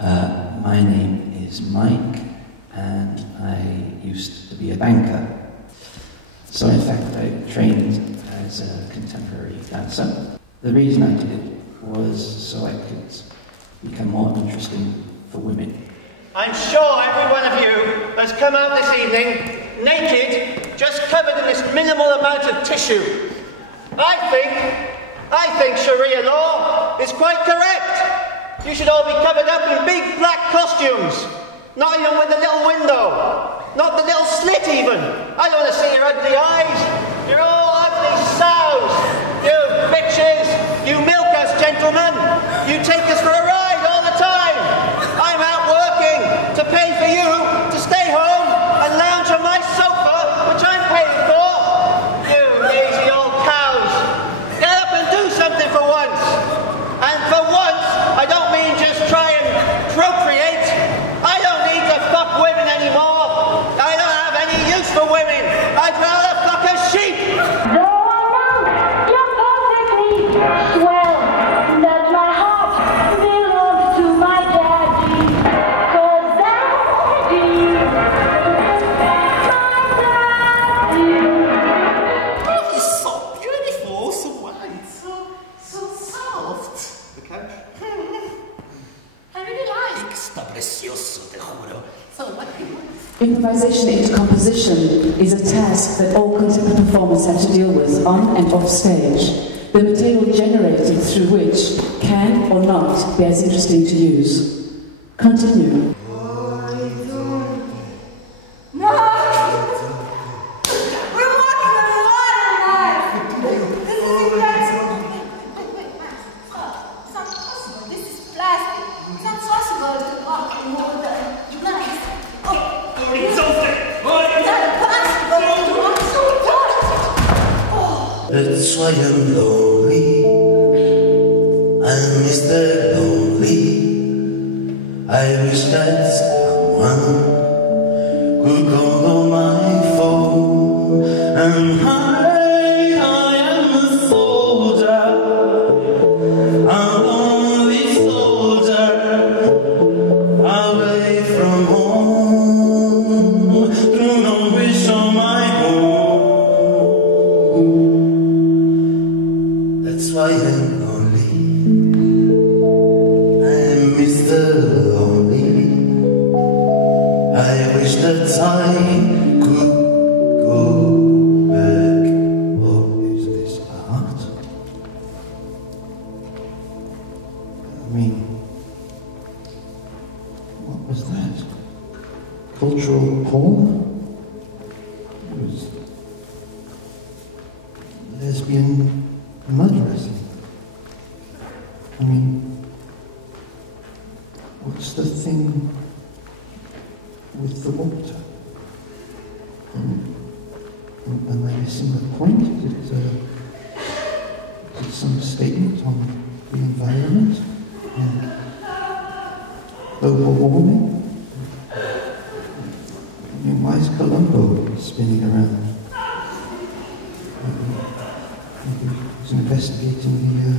My name is Mike, and I used to be a banker. So in fact, I trained as a contemporary dancer. The reason I did it was so I could become more interesting for women. I'm sure every one of you has come out this evening naked, just covered in this minimal amount of tissue. I think Sharia law is quite correct. You should all be covered up in big black costumes, not even with the little window, not the little slit even. I don't want to see your ugly eyes. You're all ugly sows. You bitches, you milk us, gentlemen. You take us for a ride all the time. I'm out working to pay for you to stay home and lounge on my sofa, which I'm paying for. You lazy old cows. Get up and do something for once. And for once, I don't mean just try and procreate. I don't need to fuck women anymore. I don't have any use for women. I'd rather fuck a sheep. No, you're perfectly swell. That my heart belongs to my daddy. 'Cause daddy, my daddy. He's so beautiful, so white, so soft. Okay. I really like. Está precioso, te juro. So lucky. Improvisation into composition is a task that all contemporary performers have to deal with on and off stage. The material generated through which can or not be as interesting to use. Continue. That's why I'm lonely, I'm Mr. Lonely. I wish that someone could call on my phone. And I am a soldier, a lonely soldier, away from home, through no wish of my own. That's why I'm lonely, I'm Mr. Lonely. I wish that I could go back. Oh, is this art? I mean, what was that? Cultural porn? It was lesbian mud wrestling. I mean, what's the thing with the water? Am I missing the point? Is it some statement on the environment and global warming? I mean, why is Colombo spinning around? Maybe he's investigating the